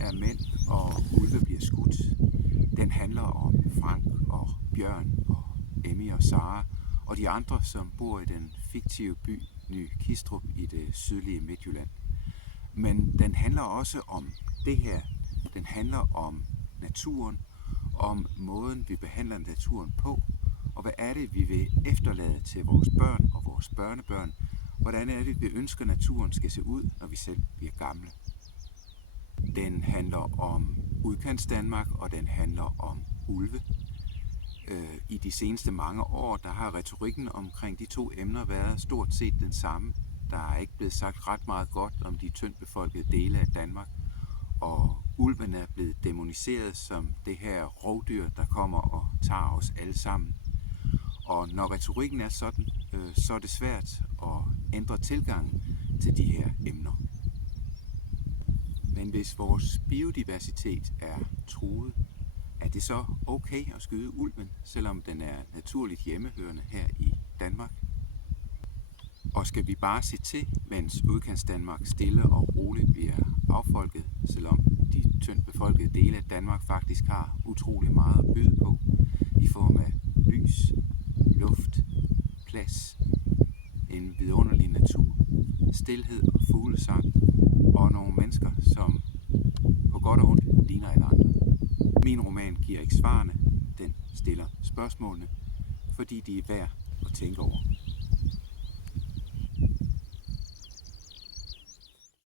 er mænd, og ulve bliver skudt. Den handler om Frank og Bjørn og Emmy og Sara og de andre, som bor i den fiktive by Ny Kistrup i det sydlige Midtjylland. Men den handler også om det her. Den handler om naturen, om måden vi behandler naturen på, og hvad er det, vi vil efterlade til vores børn og vores børnebørn. Hvordan er det, vi ønsker, naturen skal se ud, når vi selv bliver gamle. Den handler om udkantsdanmark, og den handler om ulve. I de seneste mange år, der har retorikken omkring de to emner været stort set den samme. Der er ikke blevet sagt ret meget godt om de tyndt befolkede dele af Danmark, og ulven er blevet dæmoniseret som det her rovdyr, der kommer og tager os alle sammen. Og når retorikken er sådan, så er det svært at ændre tilgangen til de her emner. Men hvis vores biodiversitet er truet, er det så okay at skyde ulven, selvom den er naturligt hjemmehørende her i Danmark? Og skal vi bare se til, mens udkantsdanmark stille og roligt bliver affolket, selvom de tyndt befolkede dele af Danmark faktisk har utrolig meget at byde på i form af lys, luft, plads, en vidunderlig natur, stilhed og fuglesang og nogle mennesker, som på godt og ondt ligner alle andre. Min roman giver ikke svarene, den stiller spørgsmålene, fordi de er værd at tænke over.